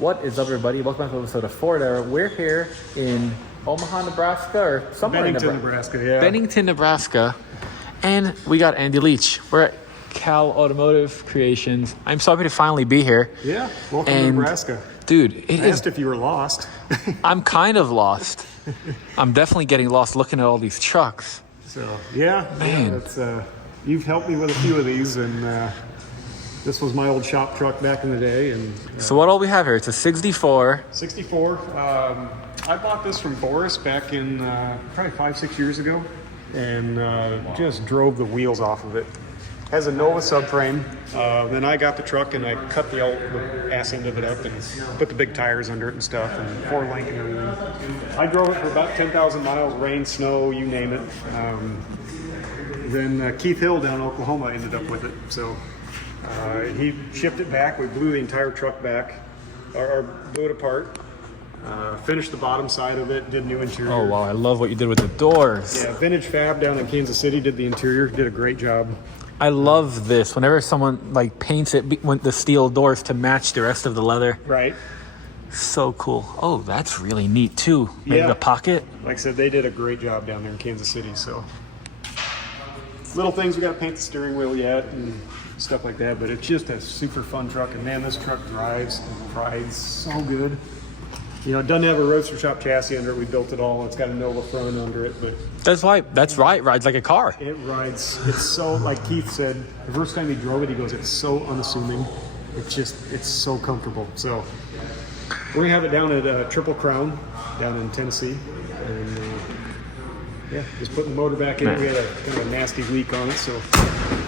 What is up, everybody? Welcome back to episode of Ford Era. We're here in Omaha, Nebraska, or somewhere Bennington, in Nebraska. Yeah. Bennington, Nebraska. And we got Andy Leach. We're at Cal Automotive Creations. I'm so happy to finally be here. Yeah. Welcome to Nebraska. Dude, I asked if you were lost. I'm kind of lost. I'm definitely getting lost looking at all these trucks. So, yeah. Man. Yeah, that's, you've helped me with a few of these, and this was my old shop truck back in the day. And So what all we have here? It's a 64. 64. I bought this from Boris back in probably 5-6 years ago, and just drove the wheels off of it. Has a Nova subframe. Then I got the truck and I cut the ass end of it up and put the big tires under it and stuff, and 4-link and everything. I drove it for about 10,000 miles, rain, snow, you name it. Then Keith Hill down in Oklahoma ended up with it. So he shipped it back. We blew the entire truck back, or blew it apart. Finished the bottom side of it, did new interior. Oh, wow. I love what you did with the doors. Yeah, Vintage Fab down in Kansas City did the interior, did a great job. I love this. Whenever someone like paints it with the steel doors to match the rest of the leather. Right. So cool. Oh, that's really neat too. Maybe the pocket. Like I said, they did a great job down there in Kansas City. So little things, we got to paint the steering wheel yet and stuff like that, but it's just a super fun truck. And man, this truck drives and rides so good. You know, it doesn't have a roadster shop chassis under it. We built it all. It's got a Nova front under it, but That's right. Rides like a car. it rides. It's so, like Keith said, the first time he drove it, he goes, it's so unassuming. It's so comfortable. So we're gonna have it down at Triple Crown down in Tennessee, and yeah, just putting the motor back in. Man. We had a kind of a nasty leak on it, so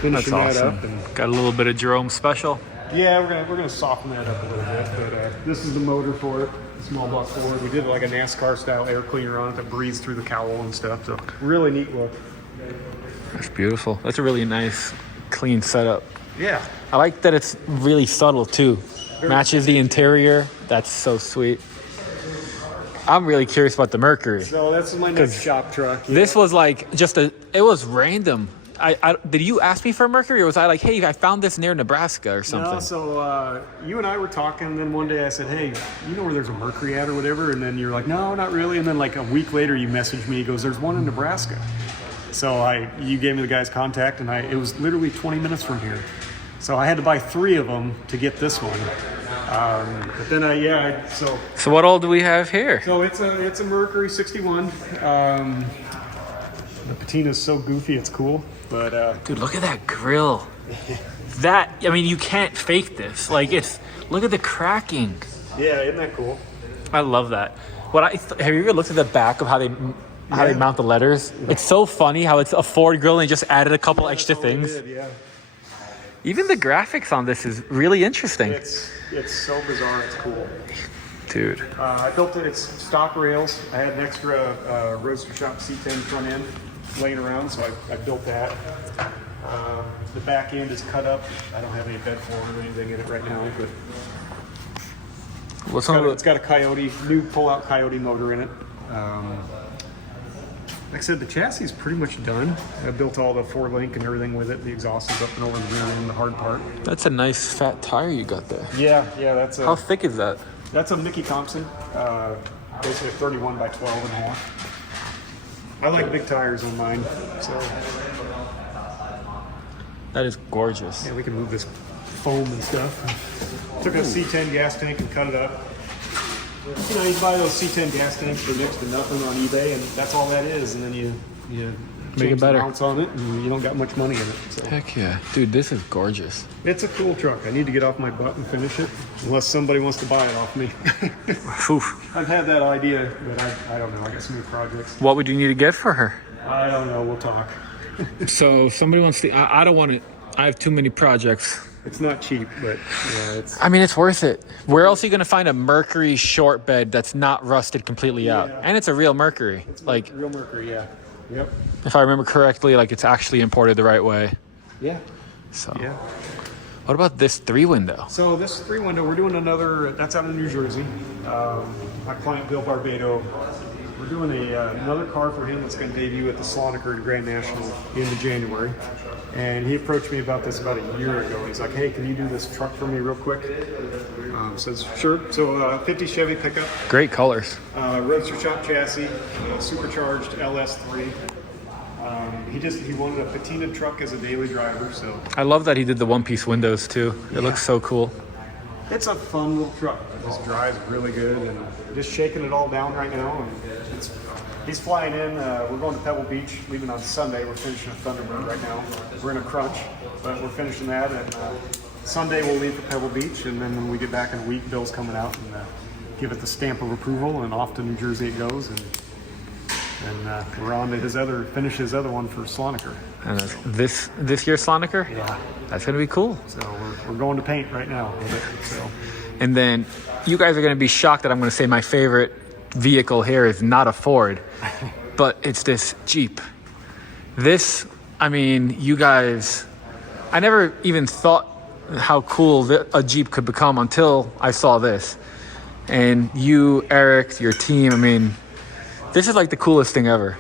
finishing That's that awesome. up. And Got a little bit of Jerome special. yeah, we're gonna soften that up a little bit. But this is the motor for it. Small block Ford. We did like a NASCAR style air cleaner on it that breathes through the cowl and stuff. So really neat look. That's beautiful. That's a really nice, clean setup. Yeah. I like that it's really subtle too. Matches the interior. That's so sweet. I'm really curious about the Mercury. So that's my next shop truck. Yeah. This was like it was random. Did you ask me for a Mercury, or was I like, hey, I found this near Nebraska or something? No, so you and I were talking, and then one day I said, hey, you know where there's a Mercury at or whatever? And then you're like, no, not really. And then like a week later, you messaged me. He goes, there's one in Nebraska. So you gave me the guy's contact, and it was literally 20 minutes from here. So I had to buy 3 of them to get this one. But then So what all do we have here? So it's a Mercury 61. The patina's so goofy, it's cool. But Dude, look at that grill. You can't fake this. Like look at the cracking. yeah, isn't that cool? I love that. Have you ever looked at the back of how they mount the letters? It's so funny how it's a Ford grill and they just added a couple extra That's all they things. did, yeah. Even the graphics on this is really interesting. It's so bizarre. It's cool. Dude. I built it. It's stock rails. I had an extra roadster shop C10 front end laying around, so I built that. The back end is cut up. I don't have any bed form or anything in it right now, but it's got a new pull-out Coyote motor in it. Like I said, the chassis is pretty much done. I built all the 4-link and everything with it. The exhaust is up and over the rear end, the hard part. That's a nice fat tire you got there. Yeah, How thick is that? that's a Mickey Thompson, basically a 31 by 12 and a half. I like big tires on mine, so That is gorgeous. yeah, we can move this foam and stuff. Took a C10 gas tank and cut it up. You know, you buy those C10 gas tanks for next to nothing on eBay, and that's all that is. And then you Make it change better. the mounts on it, and you don't got much money in it. So. Heck yeah. Dude, this is gorgeous. It's a cool truck. I need to get off my butt and finish it, unless somebody wants to buy it off me. Oof. I've had that idea, but I don't know. I got some new projects. What would you need to get for her? I don't know. We'll talk. So somebody wants to. I don't want it. I have too many projects. It's not cheap, but yeah, it's. It's worth it. Where else are you going to find a Mercury short bed that's not rusted completely out? Yeah. And it's a real Mercury. It's Like, real Mercury, yeah. Yep. if I remember correctly, like it's actually imported the right way. Yeah. So, Yeah. what about this 3-window? So this 3-window, we're doing another. That's out of New Jersey. My client Bill Barbado We're doing another car for him that's going to debut at the Sloniker Grand National in January. And he approached me about this about a year ago. He's like, hey, can you do this truck for me real quick? Says, sure. So 50 Chevy pickup. Great colors. Roadster shop chassis, supercharged LS3. He wanted a patina truck as a daily driver, so. I love that he did the one-piece windows too. It looks so cool. It's a fun little truck. It just drives really good, and just shaking it all down right now. And he's flying in. We're going to Pebble Beach, leaving on Sunday. We're finishing a Thunderbird right now. We're in a crunch, but we're finishing that. And Sunday we'll leave for Pebble Beach, and then when we get back in a week, Bill's coming out and give it the stamp of approval, and off to New Jersey it goes. And we're on to finish his other one for Sloniker. And this year's Sloniker? Yeah. That's going to be cool. So we're going to paint right now with it. So. And then you guys are going to be shocked that I'm going to say my favorite vehicle here is not a Ford, but it's this Jeep. This, I mean, you guys, I never even thought how cool a Jeep could become until I saw this. And you, Eric, your team, I mean, this is like the coolest thing ever.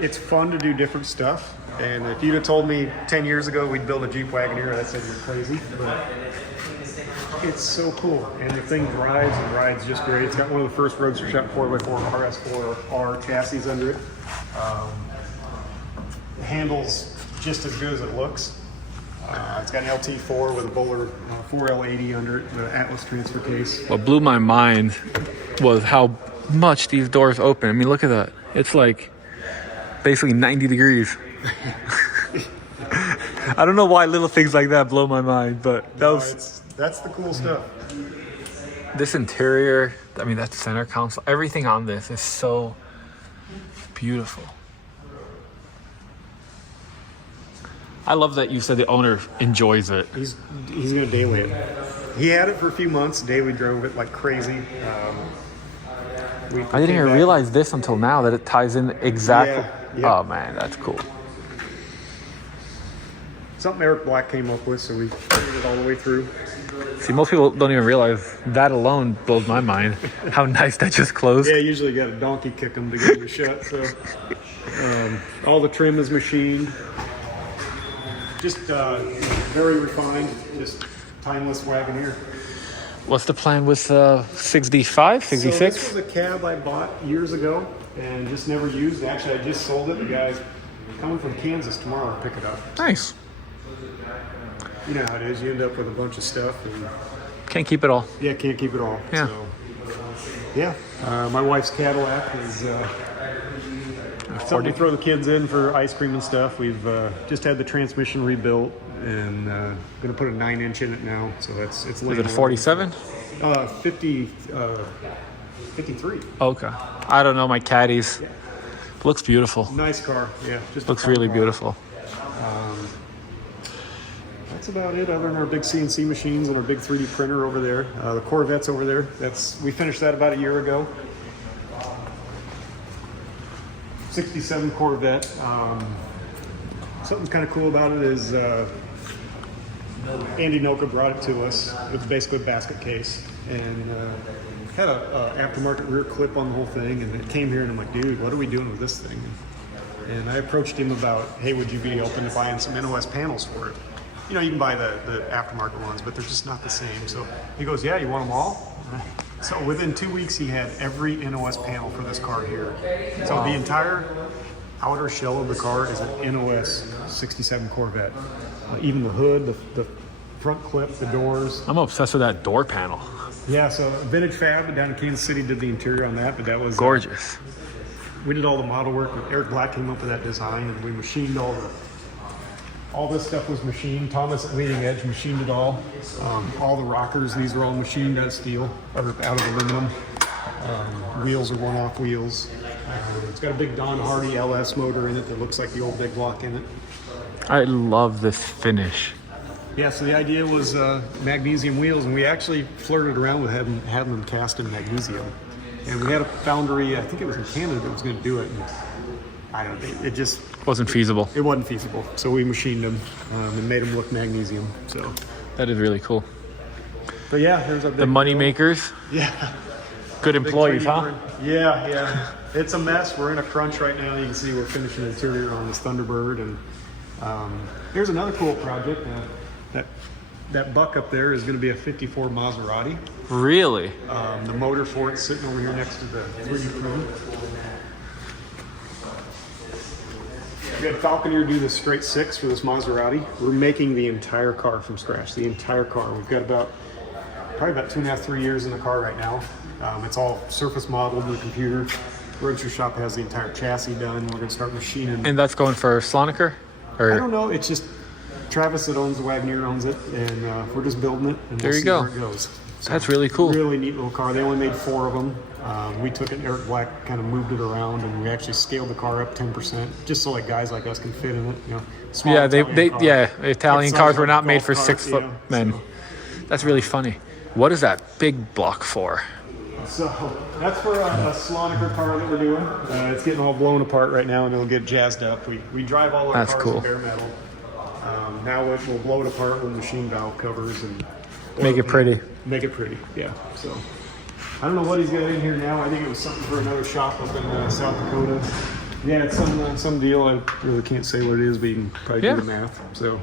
It's fun to do different stuff. And if you'd have told me 10 years ago we'd build a Jeep Wagoneer, I'd say you're crazy. But it's so cool. And the thing rides just great. It's got one of the first Roadster Shop 4x4 RS4R chassis under it. The handle's just as good as it looks. It's got an LT4 with a Bowler 4L80 under it, the Atlas transfer case. What blew my mind was how much these doors open. I mean, look at that. It's like basically 90 degrees. I don't know why little things like that blow my mind, but that's the cool stuff. This interior, I mean, that center console, everything on this is so beautiful. I love that you said the owner enjoys it. He's going to daily it. He had it for a few months, daily drove it like crazy. I didn't even realize this until now, that it ties in exactly. Yeah. Oh man, that's cool. Something Eric Black came up with, so we carried it all the way through. See, most people don't even realize that alone blows my mind. How nice that just closed. Yeah, usually you got a donkey kick them to get them shut. So all the trim is machined. Just very refined, just timeless Wagoneer. What's the plan with 65, 66? So this was a cab I bought years ago and just never used. Actually, I just sold it. The guy's coming from Kansas tomorrow to pick it up. Nice. You know how it is. You end up with a bunch of stuff. And can't keep it all. Yeah, can't keep it all. Yeah. So, yeah. My wife's Cadillac is... something we throw the kids in for ice cream and stuff. We've just had the transmission rebuilt and going to put a 9-inch in it now. So it's Is it a 47? 53. Okay. I don't know my caddies. Yeah. Looks beautiful. Nice car. Yeah. Just Looks really beautiful. That's about it, other than our big CNC machines and our big 3D printer over there. The Corvette's over there. We finished that about a year ago. 67 Corvette. Something kind of cool about it is Andy Noka brought it to us. It's basically a basket case and had a aftermarket rear clip on the whole thing. And it came here and I'm like, dude, what are we doing with this thing? And I approached him about, hey, would you be open to buying some NOS panels for it? You know, you can buy the aftermarket ones, but they're just not the same. So he goes, yeah, you want them all? So within 2 weeks, he had every NOS panel for this car here. So the entire outer shell of the car is an NOS 67 Corvette. Even the hood, the front clip, the doors. I'm obsessed with that door panel. Yeah, so Vintage Fab down in Kansas City did the interior on that, but that was... gorgeous. We did all the model work. Eric Black came up with that design, and we machined all this stuff was machined. Thomas at Leading Edge machined it all. All the rockers, these are all machined out of steel, out of aluminum. Wheels are one-off wheels. It's got a big Don Hardy LS motor in it that looks like the old big block in it. I love this finish. Yeah, so the idea was magnesium wheels, and we actually flirted around with having them cast in magnesium. And we had a foundry, I think it was in Canada, that was going to do it. And I don't know, it just... wasn't feasible. It wasn't feasible. So we machined them and made them look magnesium. So that is really cool. But yeah, there's our big... The money makers. Yeah. Good employees, huh? Yeah. It's a mess. We're in a crunch right now. You can see we're finishing the interior on this Thunderbird, and here's another cool project. That buck up there is going to be a *54 Maserati. Really? The motor for it's sitting over here next to the 3D printer. We had Falconeer do the straight 6 for this Maserati. We're making the entire car from scratch. The entire car. We've got probably about 2.5, 3 years in the car right now. It's all surface modeled in the computer. Roadster shop has the entire chassis done. We're going to start machining. And that's going for Slonaker? Or? I don't know. It's just Travis that owns the Wagoneer owns it, and we're just building it. And there we'll you see go. where it goes. So, that's really cool. Really neat little car. They only made 4 of them. We took it. Eric Black kind of moved it around, and we actually scaled the car up 10%, just so like guys like us can fit in it. You know, small Yeah, Italian car. Italian It's cars like were a not made golf for cart, 6 foot men. so. That's really funny. What is that big block for? So that's for a Slonaker car that we're doing. It's getting all blown apart right now, and it'll get jazzed up. We drive all our That's cars cool. in bare metal. Now we'll blow it apart with machine valve covers and Make it pretty. Make it pretty, yeah. So I don't know what he's got in here now. I think it was something for another shop up in South Dakota. Yeah, it's some deal. I really can't say what it is, but you can probably do the math. So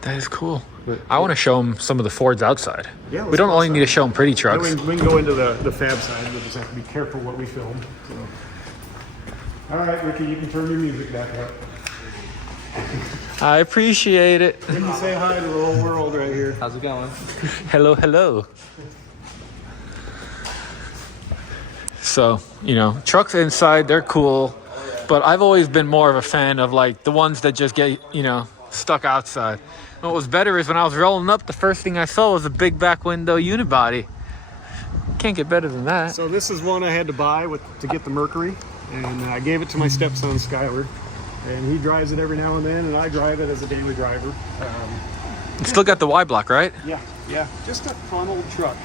that is cool. But, I want to show them some of the Fords outside. Yeah, we don't only need to show them pretty trucks. We can go into the fab side. We'll just have to be careful what we film. So. All right, Ricky, you can turn your music back up. I appreciate it. Let me say hi to the whole world right here. How's it going? Hello, hello. So, trucks inside, they're cool. But I've always been more of a fan of like the ones that just get, stuck outside. What was better is when I was rolling up, the first thing I saw was a big back window unibody. Can't get better than that. So this is one I had to buy to get the Mercury, and I gave it to my stepson Skyler, and he drives it every now and then, and I drive it as a daily driver. It's still got the Y block, right? Yeah, just a fun old truck,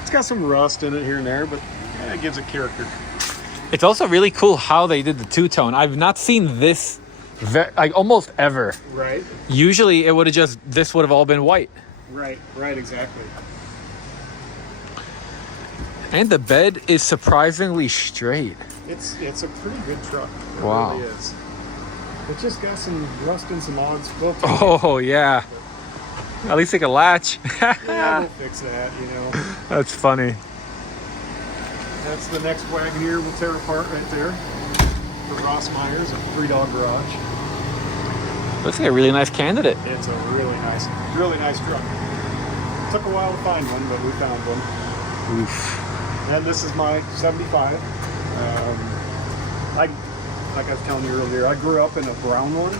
It's got some rust in it here and there, but it gives it character. It's also really cool how they did the two-tone. I've not seen this almost ever. Right. Usually it would have this would have all been white. Right, exactly. And the bed is surprisingly straight. It's a pretty good truck. It Wow. really is. It's just got some rust and some odds. Oh, yeah. At least it can latch. Yeah, we'll fix that, That's funny. That's the next Wagoneer we'll tear apart right there. For Ross Myers, a 3-dog garage. Looks like a really nice candidate. It's a really nice truck. Took a while to find one, but we found one. Oof. And this is my 75. Like I was telling you earlier, I grew up in a brown one.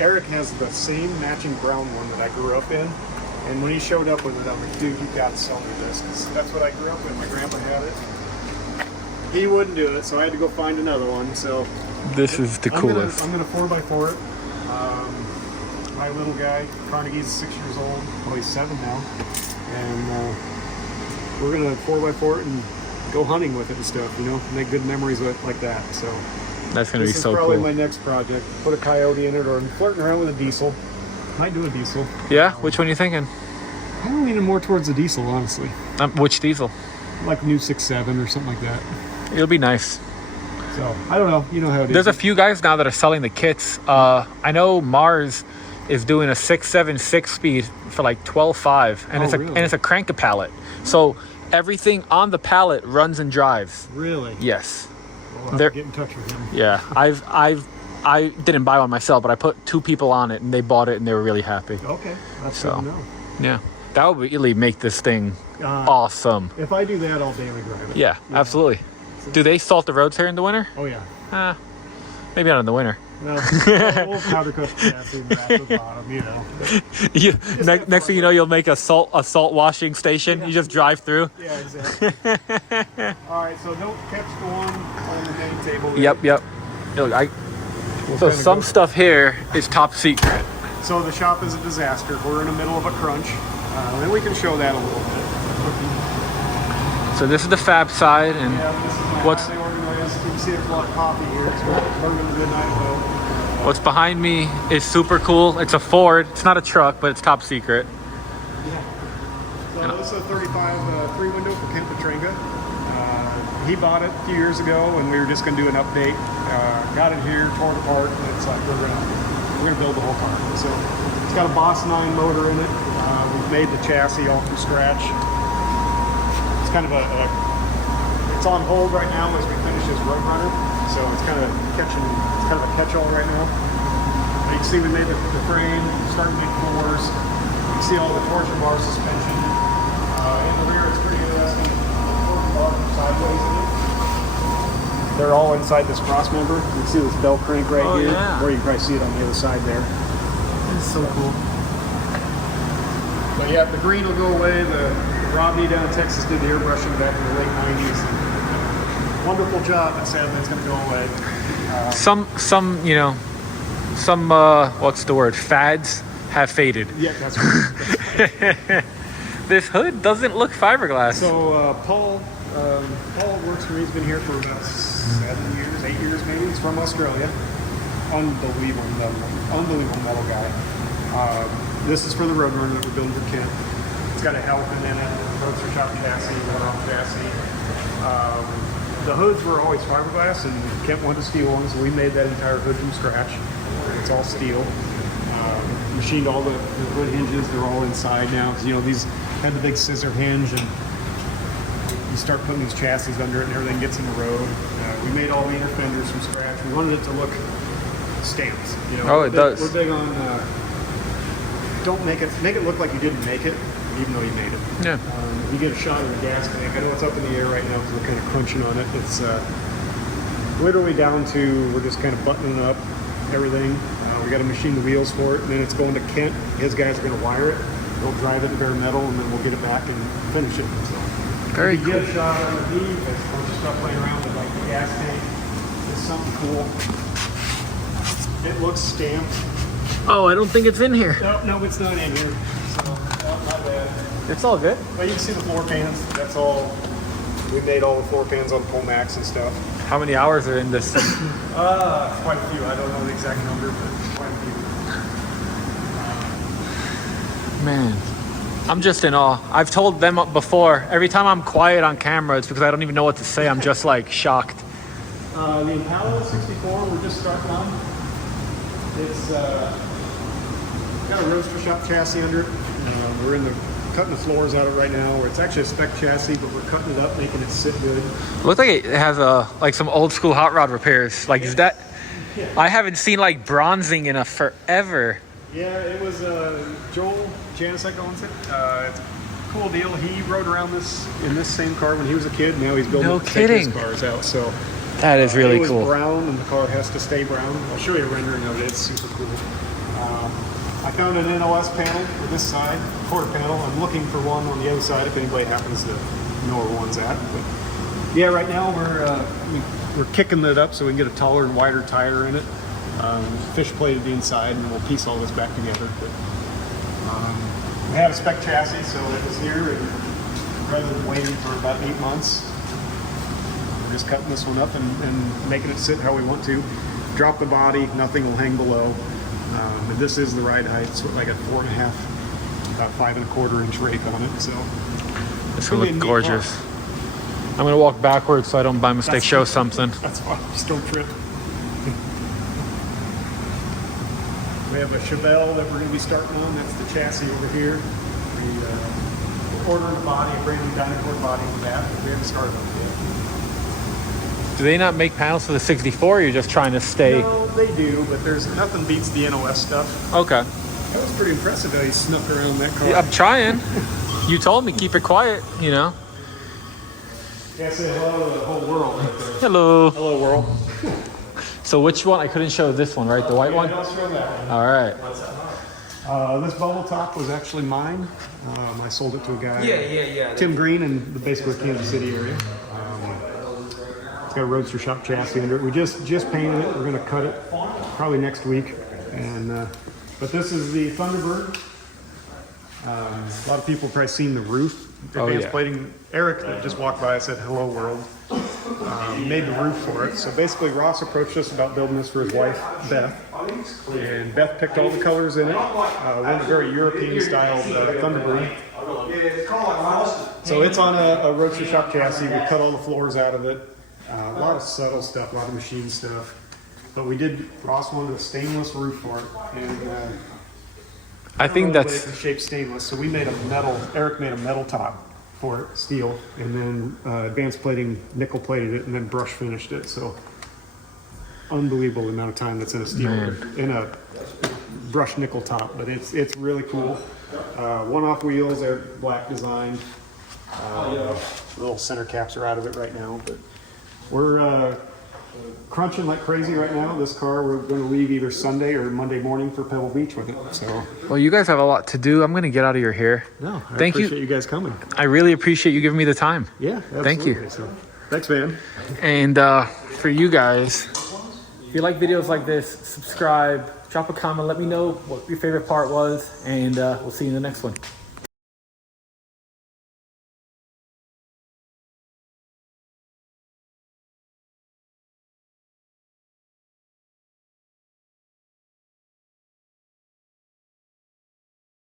Eric has the same matching brown one that I grew up in. And when he showed up with it, I'm like, dude, you got to sell me this. 'Cause that's what I grew up in. My grandpa had it. He wouldn't do it, so I had to go find another one. So this is the coolest. I'm gonna 4x4 it. My little guy, Carnegie's 6 years old. Well, he's 7 now, and we're gonna 4x4 it and go hunting with it and stuff. Make good memories with it like that. So That's gonna be this so is probably cool. my next project. Put a Coyote in it, or I'm flirting around with a diesel. Might do a diesel. Yeah? Which one are you thinking? I'm leaning more towards the diesel, honestly. Which diesel? Like new 6.7 or something like that. It'll be nice. So I don't know. You know how it is. There's a few guys now that are selling the kits. I know Mars is doing a 6.7 6-speed for like 12.5, and really? it's a crank a pallet. So everything on the pallet runs and drives. Really? Yes. Well, I'll have to get in touch with him. Yeah. I didn't buy one myself, but I put 2 people on it, and they bought it, and they were really happy. Okay, that's So. good to know. Yeah. That would really make this thing awesome. If I do that, I'll daily drive it. Yeah, absolutely. Do they salt the roads here in the winter? Oh yeah. Maybe not in the winter. Well, we'll powder coat the chassis and wrap the bottom, Next thing you know, you'll make a salt washing station. You just drive through. Yeah, exactly. All right, so don't catch the one on the main table. Yep. Look, so some stuff here is top secret. So the shop is a disaster. We're in the middle of a crunch, and we can show that a little bit. So this is the fab side, and Yeah, this is my What's- highly organized. You can see there's a lot of coffee here. It's burning a good night ago. what's behind me is super cool. It's a Ford. It's not a truck, but it's top secret. So this this is a 35 three-window for Kent Petringa. He bought it a few years ago, and we were just going to do an update. Got it here, tore it apart, and it's like we're gonna build the whole car. So it's got a Boss 9 motor in it. We've made the chassis all from scratch. It's kind of it's on hold right now as we finish this Road Runner. So it's kind of a catch-all right now. You can see we made the frame, starting to make floors. You can see all the torsion bar suspension. In the rear, it's pretty interesting. Sideways in it. They're all inside this cross member. You can see this bell crank right here, yeah. or you can probably see it on the other side there. It's so cool. But yeah, the green will go away. The Rodney down in Texas did the airbrushing back in the late 90s. Wonderful job, but sadly it's going to go away. Some what's the word? Fads have faded. Yeah, that's right. This hood doesn't look fiberglass. So Paul works for me. He's been here for about 8 years maybe. He's from Australia. Unbelievable metal guy. This is for the Road Runner that we're building for Kent. It's got a Helican in it, roadster shop chassis, one-off chassis. The hoods were always fiberglass, and Kent wanted steel ones, so we made that entire hood from scratch. It's all steel. Machined all the hood hinges. They're all inside now. You know, these had the big scissor hinge, and you start putting these chassis under it and everything gets in the road. We made all the inner fenders from scratch. We wanted it to look stamped. You know, it does. We're big on don't make it look like you didn't make it, even though you made it. Yeah. You get a shot of the gas tank. I know it's up in the air right now because we're kind of crunching on it. It's literally down to we're just kind of buttoning up everything. We got to machine the wheels for it, and then it's going to Kent. His guys are going to wire it. They'll drive it in bare metal, and then we'll get it back and finish it. So, very cool. Get a shot on the V. There's a bunch of stuff playing around with like the gas tank. It's something cool. It looks stamped. Oh, I don't think it's in here. No, it's not in here. So, not bad. It's all good. Well, you can see the floor pans. That's all. We made all the floor pans on Pomax and stuff. How many hours are in this? Quite a few. I don't know the exact number, but quite a few. Man, I'm just in awe. I've told them before, every time I'm quiet on camera, it's because I don't even know what to say. I'm just like shocked. The Impala 64, we're just starting on. It's got a roadster shop chassis under it. We're cutting the floors out of it right now. It's actually a spec chassis, but we're cutting it up, making it sit good. It looks like it has like some old school hot rod repairs. Like, is that? Yeah. I haven't seen like bronzing in a forever. Yeah, it was Joel Janicek owns it. It's a cool deal. He rode around in this same car when he was a kid. Now he's building his cars out. So that is really cool. It was brown, and the car has to stay brown. I'll show you a rendering of it. It's super cool. I found an NOS panel for this side, quarter panel. I'm looking for one on the other side if anybody happens to know where one's at. But yeah, right now we're kicking it up so we can get a taller and wider tire in it. Fish plated the inside, and we'll piece all this back together. But, we had a spec chassis, so it was here, and rather than waiting for about 8 months, we're just cutting this one up and making it sit how we want to. Drop the body, nothing will hang below. And this is the ride height, so like a 4.5, about 5 1/4 inch rake on it. So this will look gorgeous. I'm gonna walk backwards so I don't by mistake show something. That's fine. Just don't trip. We have a Chevelle that we're going to be starting on. That's the chassis over here. We're ordering the body, a brand new Dynacord body for that, but we haven't started on it yet. Do they not make panels for the 64, or you're just trying to stay? No, they do, but there's nothing beats the NOS stuff. Okay. That was pretty impressive how you snuck around that car. Yeah, I'm trying. You told me keep it quiet, you know. Yeah, say hello to the whole world right there. Hello. Hello, world. So which one? I couldn't show this one, right? The white one? Don't show that one. All right. This bubble top was actually mine. I sold it to a guy. Yeah. Tim Green in the basically Kansas City area. It's got a roadster shop chassis under it. We just painted it. We're going to cut it probably next week. And but this is the Thunderbird. A lot of people have probably seen the roof. Advanced plating. Eric that just walked by, I said, hello world. Made the roof for it. So basically Ross approached us about building this for his wife, Beth. And Beth picked all the colors in it. Went a very European style Thunderbird. So it's on a roadster shop chassis. We cut all the floors out of it. A lot of subtle stuff, a lot of machine stuff. But we did, Ross wanted a stainless roof for it. And I think the that's shaped stainless. So we made a metal, Eric made a metal top for it, steel, and then advanced plating, nickel plated it, and then brush finished it. So unbelievable amount of time that's in a steel, in a brushed nickel top. But it's really cool. One-off wheels, they're black designed. Little center caps are out of it right now, but we're crunching like crazy right now. This car, we're going to leave either Sunday or Monday morning for Pebble Beach with it. So, well, you guys have a lot to do. I'm going to get out of your hair. No, I Thank appreciate you guys coming. I really appreciate you giving me the time. Yeah, absolutely. Thank you. So, thanks, man. And for you guys, if you like videos like this, subscribe, drop a comment, let me know what your favorite part was, and we'll see you in the next one.